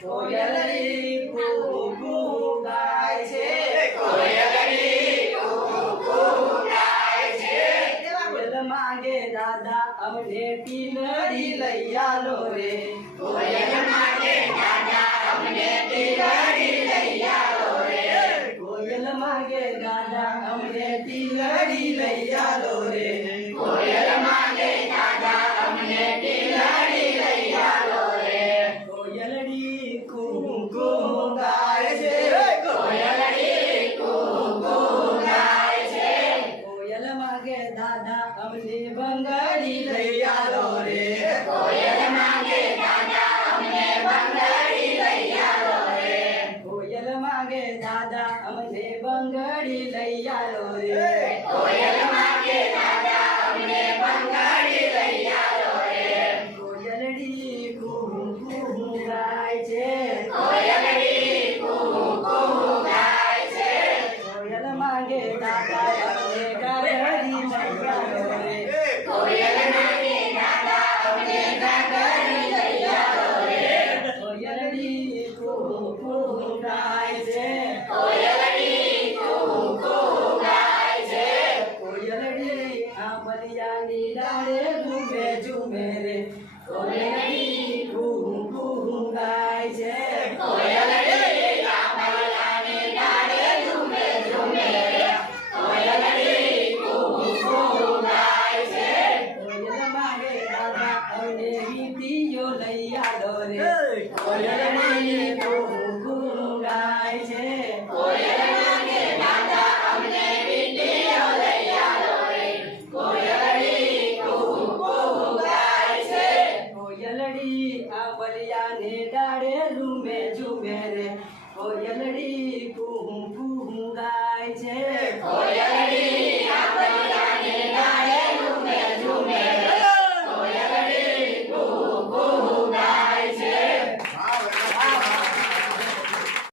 કોયલડી કૂ કૂ ગાય છે કોયલ માંગે દાદા અમને ટીલડી લઈ આલો રે કોયલ માંગે દાદા અમને ટીલડી લઈ આલો રે અમને બંગડી લઈ આવો રે. કોયલ માંગે દાદા અમને બંગડી લઈ આવો રે. કોયલ માંગે દાદા અમને બંગડી દાદા અમને કરે बलिया नीला रे झूमे झूमे रे कोयलड़ी घूम घूम गाय जे कोयलड़ी Hey! Oh, yeah, yeah, yeah. झूमे झूमे रे। कोयलड़ी कुहू कुहूगा